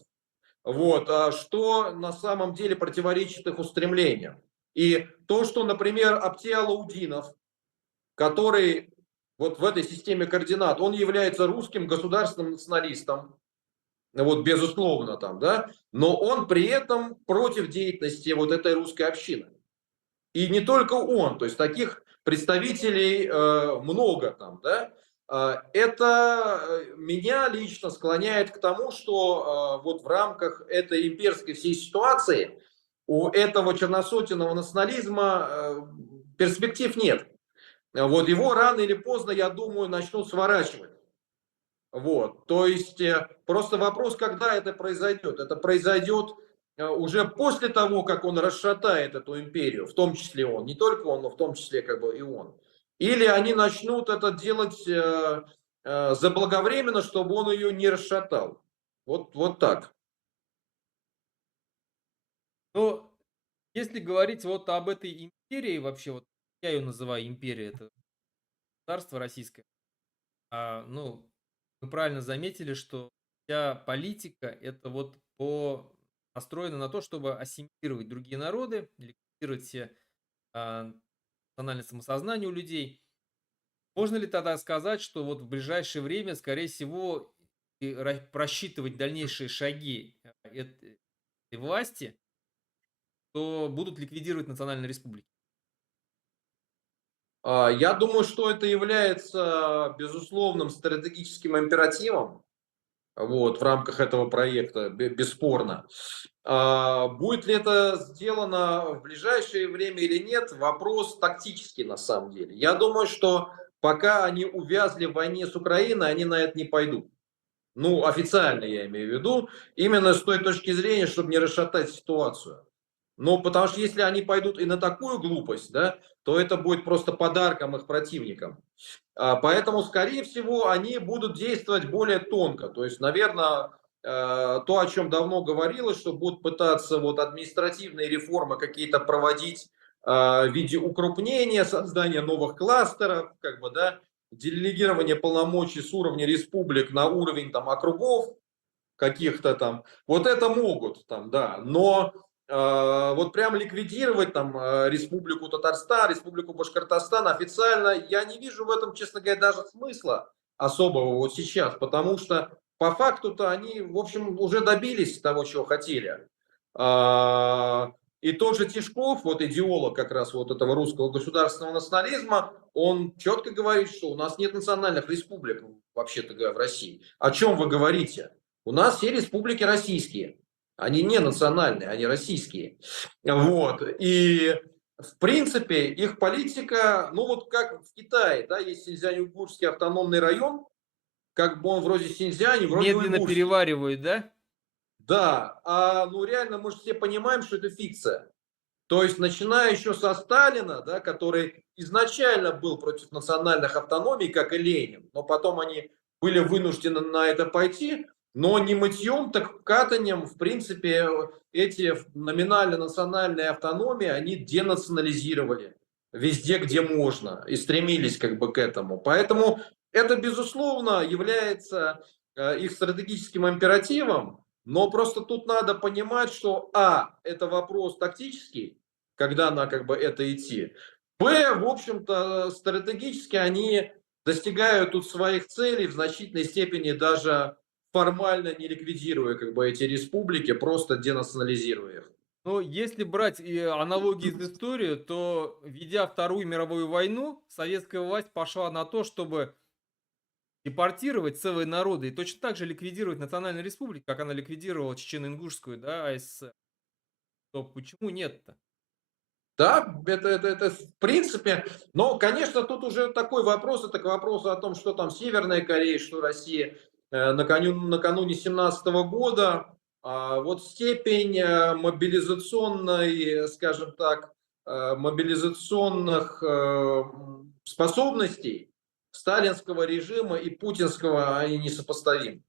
Вот, что на самом деле противоречит их устремлениям. И то, что, например, Аптиалаудинов, который вот в этой системе координат, он является русским государственным националистом, вот безусловно там, да, но он при этом против деятельности вот этой русской общины. И не только он, то есть таких представителей много там, да. Это меня лично склоняет к тому, что вот в рамках этой имперской всей ситуации у этого черносотенного национализма перспектив нет. Вот его рано или поздно, я думаю, начнут сворачивать. Вот, то есть просто вопрос, когда это произойдет. Это произойдет уже после того, как он расшатает эту империю, в том числе он, не только он, но в том числе как бы и он. Или они начнут это делать заблаговременно, чтобы он ее не расшатал. Вот так. Но если говорить вот об этой империи вообще, вот я ее называю империей, это царство российское. Ну, вы правильно заметили, что вся политика это вот настроена на то, чтобы ассимилировать другие народы, ликвидировать все а, национальное самосознание у людей. Можно ли тогда сказать, что вот в ближайшее время, скорее всего, просчитывать дальнейшие шаги этой власти, то будут ликвидировать национальные республики? Я думаю, что это является безусловным стратегическим императивом, вот, в рамках этого проекта, бесспорно. Будет ли это сделано в ближайшее время или нет, вопрос тактический на самом деле. Я думаю, что пока они увязли в войне с Украиной, они на это не пойдут. Ну, официально я имею в виду, именно с той точки зрения, чтобы не расшатать ситуацию. Ну, потому что если они пойдут и на такую глупость, да, то это будет просто подарком их противникам. Поэтому, скорее всего, они будут действовать более тонко. То есть, наверное, то, о чем давно говорилось, что будут пытаться вот административные реформы какие-то проводить в виде укрупнения, создания новых кластеров, как бы, да, делегирование полномочий с уровня республик на уровень там округов каких-то там. Вот это могут там, да. Но вот прям ликвидировать там Республику Татарстан, Республику Башкортостан официально, я не вижу в этом, честно говоря, даже смысла особого вот сейчас, потому что по факту-то они, в общем, уже добились того, чего хотели. А, И тот же Тишков, вот идеолог как раз вот этого русского государственного национализма, он четко говорит, что у нас нет национальных республик, вообще-то говоря, в России. О чем вы говорите? У нас все республики российские. Они не национальные, они российские. Вот. И в принципе их политика, ну вот как в Китае, да, есть Синьцзянь-Уйгурский автономный район, как бы он вроде Синьцзянь, вроде Медленно уйгурский. переваривают, да? Да, ну реально мы же все понимаем, что это фикция. То есть, начиная еще со Сталина, да, который изначально был против национальных автономий, как и Ленин, но потом они были вынуждены на это пойти, но не мытьем, так катанием, в принципе, эти номинально национальные автономии, они денационализировали везде, где можно, и стремились как бы к этому. Поэтому это, безусловно, является их стратегическим императивом, но просто тут надо понимать, что это вопрос тактический, когда на как бы это идти. В общем-то, стратегически они достигают тут своих целей в значительной степени даже формально не ликвидируя как бы эти республики, просто денационализируя их. Но если брать аналогии из истории, то, ведя Вторую мировую войну, советская власть пошла на то, чтобы депортировать целые народы и точно так же ликвидировать национальные республики, как она ликвидировала Чечено-Ингушскую, да, АССР. То почему нет-то? Да, это в принципе, но, конечно, тут уже такой вопрос, это к вопросу о том, что там Северная Корея, что Россия накануне 17 года. Вот степень мобилизационной, скажем так, мобилизационных способностей сталинского режима и путинского, они несопоставимы.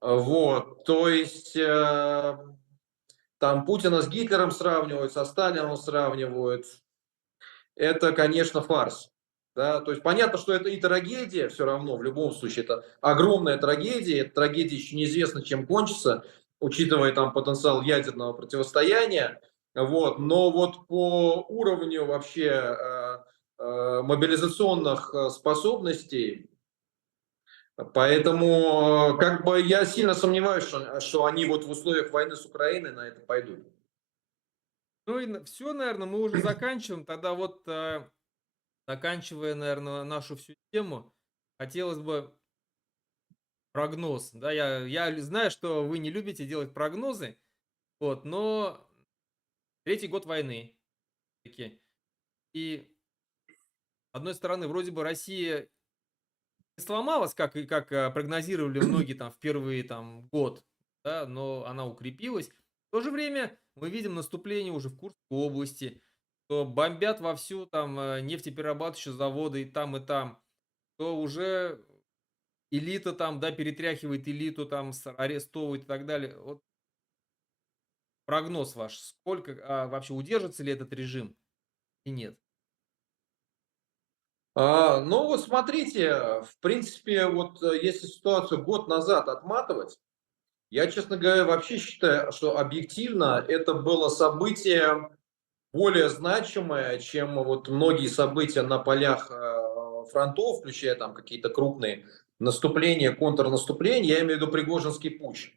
Вот, то есть там Путина с Гитлером сравнивают, со Сталином сравнивают. Это, конечно, фарс. Да? То есть понятно, что это и трагедия все равно, в любом случае, это огромная трагедия. Эта трагедия еще неизвестно, чем кончится, учитывая там потенциал ядерного противостояния. Вот. Но вот по уровню вообще мобилизационных способностей, поэтому как бы я сильно сомневаюсь, что они вот в условиях войны с Украиной на это пойдут. Ну и все, наверное, мы уже заканчиваем. Тогда вот, заканчивая, наверное, нашу всю тему, хотелось бы прогноз. Да, я знаю, что вы не любите делать прогнозы, вот, но третий год войны таки. И, с одной стороны, вроде бы Россия не сломалась, прогнозировали многие там в первый там год, да, но она укрепилась. В то же время мы видим наступление уже в Курской области, что бомбят вовсю там нефтеперерабатывающие заводы и там, то уже элита там, да, перетряхивает элиту, там арестовывает и так далее. Вот прогноз ваш, сколько вообще удержится ли этот режим и нет? Ну вот смотрите, в принципе, вот если ситуацию год назад отматывать, я, честно говоря, вообще считаю, что объективно это было событие более значимое, чем вот многие события на полях фронтов, включая там какие-то крупные наступления, контрнаступления. Я имею в виду Пригожинский путч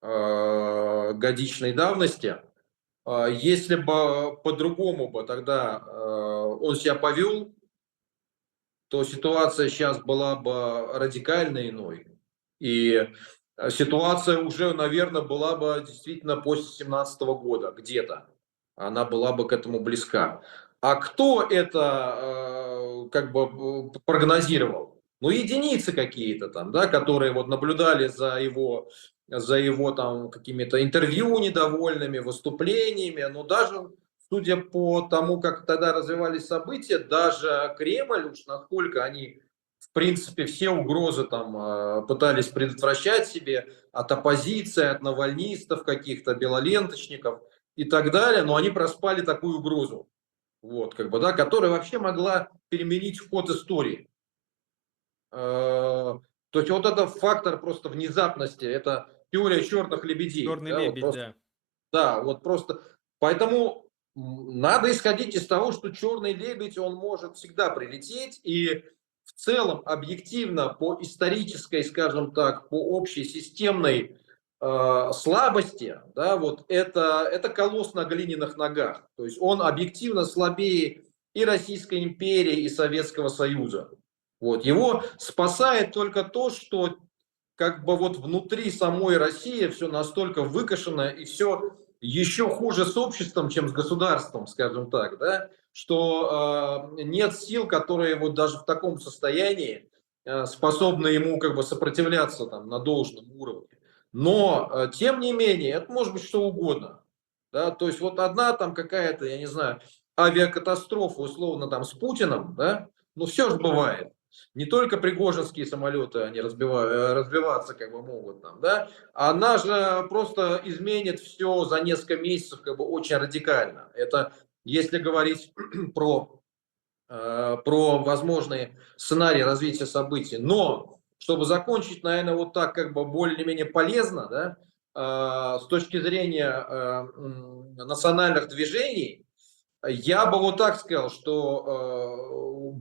годичной давности. Если бы по-другому бы тогда он себя повел, то ситуация сейчас была бы радикально иной. И ситуация уже, наверное, была бы действительно после 2017 года где-то. Она была бы к этому близка. А кто это как бы прогнозировал? Ну, единицы какие-то там, да, которые вот наблюдали за его там какими-то интервью недовольными, выступлениями. Но даже судя по тому, как тогда развивались события, даже Кремль, уж насколько они, в принципе, все угрозы там пытались предотвращать себе от оппозиции, от навальнистов каких-то, белоленточников и так далее, но они проспали такую угрозу, вот, как бы, да, которая вообще могла переменить ход истории. То есть вот это фактор просто внезапности, это теория черных лебедей, Черный да, вот лебедь, просто да. да, вот просто поэтому надо исходить из того, что черный лебедь, он может всегда прилететь, и в целом объективно по исторической, скажем так, по общей системной слабости, да, вот это колосс на глиняных ногах. То есть он объективно слабее и Российской империи, и Советского Союза. Вот. Его спасает только то, что как бы вот внутри самой России все настолько выкашено и все еще хуже с обществом, чем с государством, скажем так, да, что нет сил, которые вот даже в таком состоянии способны ему как бы сопротивляться там на должном уровне. Но, тем не менее, это может быть что угодно. Да, то есть вот одна там какая-то, я не знаю, авиакатастрофа условно там с Путиным, да, ну все же бывает. Не только пригожинские самолеты, они разбиваться как бы могут там, да, она же просто изменит все за несколько месяцев как бы очень радикально. Это если говорить про возможные сценарии развития событий. Но, чтобы закончить, наверное, вот так как бы более-менее полезно, да, с точки зрения национальных движений, я бы вот так сказал, что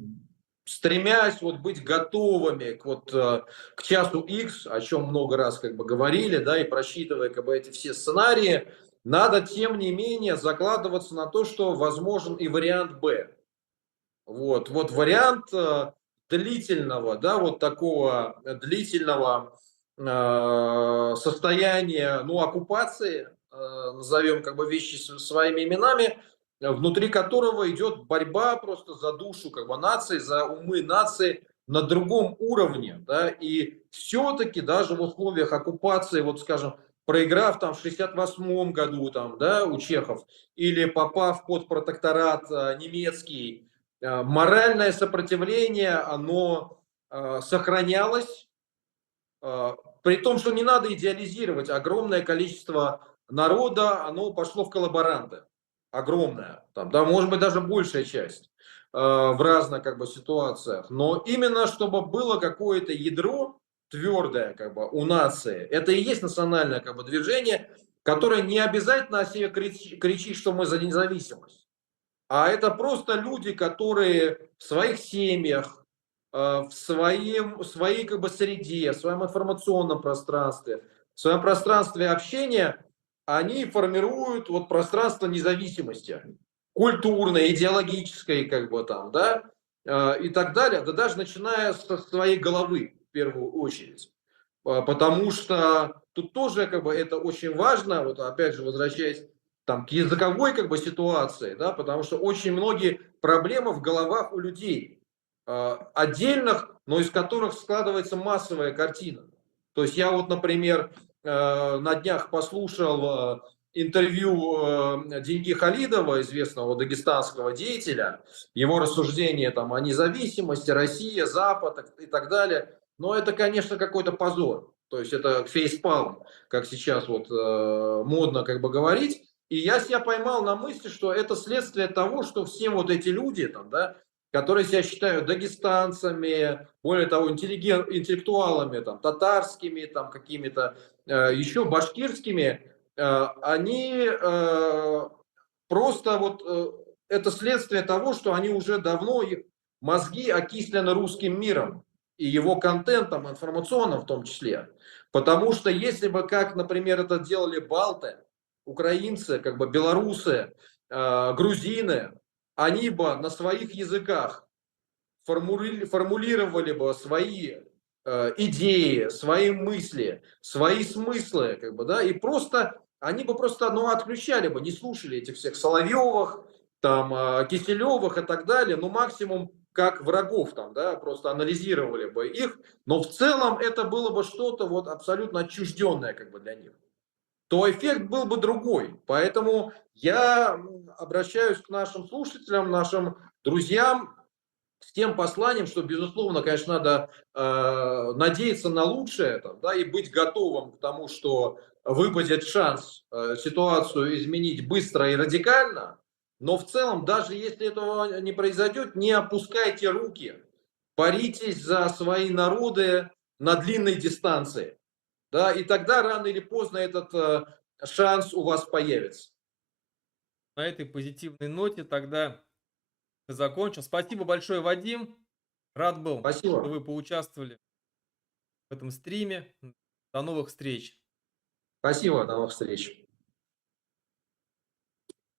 стремясь вот быть готовыми к часу X, о чем много раз как бы говорили, да, и просчитывая как бы эти все сценарии, надо тем не менее закладываться на то, что возможен и вариант Б. Вот вариант длительного, да, вот такого длительного состояния, ну, оккупации, назовем как бы вещи своими именами, внутри которого идет борьба просто за душу как бы нации, за умы нации на другом уровне, да, и все-таки даже в условиях оккупации, вот скажем, проиграв там в 68 году там, да, у чехов, или попав под протекторат немецкий, моральное сопротивление, оно сохранялось, при том, что не надо идеализировать. Огромное количество народа, оно пошло в коллаборанты. Огромное. Там, да, может быть, даже большая часть в разных как бы, ситуациях. Но именно чтобы было какое-то ядро твердое как бы, у нации, это и есть национальное как бы, движение, которое не обязательно о себе кричит, что мы за независимость. А это просто люди, которые в своих семьях, в своей как бы среде, в своем информационном пространстве, в своем пространстве общения, они формируют вот пространство независимости, культурной, идеологической, как бы там, да. и так далее, да даже начиная со своей головы в первую очередь. Потому что тут тоже как бы это очень важно, вот опять же возвращаясь там к языковой как бы ситуации, да, потому что очень многие проблемы в головах у людей отдельных, но из которых складывается массовая картина. То есть я вот, например, на днях послушал интервью Деньги Халидова, известного дагестанского деятеля, его рассуждения там о независимости, Россия, Запад и так далее. Но это, конечно, какой-то позор. То есть это фейспалм, как сейчас вот модно как бы говорить. И я себя поймал на мысли, что это следствие того, что все вот эти люди, там, да, которые себя считают дагестанцами, более того, интеллектуалами, там, татарскими, там, какими-то еще башкирскими, они просто вот это следствие того, что они уже давно, их мозги окислены русским миром и его контентом, информационным в том числе. Потому что если бы, как, например, это делали балты, украинцы, как бы белорусы, грузины, они бы на своих языках формулировали бы свои идеи, свои мысли, свои смыслы, как бы, да, и просто они бы просто, ну, отключали бы, не слушали этих всех Соловьевых, там, Киселевых и так далее, ну, максимум как врагов там, да, просто анализировали бы их, но в целом это было бы что-то вот абсолютно отчужденное как бы для них, то эффект был бы другой. Поэтому я обращаюсь к нашим слушателям, нашим друзьям с тем посланием, что, безусловно, конечно, надо надеяться на лучшее там, да, и быть готовым к тому, что выпадет шанс ситуацию изменить быстро и радикально. Но в целом, даже если этого не произойдет, не опускайте руки, боритесь за свои народы на длинной дистанции. Да, и тогда рано или поздно этот шанс у вас появится. На этой позитивной ноте тогда закончим. Спасибо большое, Вадим. Рад был, что Спасибо. вы поучаствовали в этом стриме. До новых встреч. Спасибо, до новых встреч.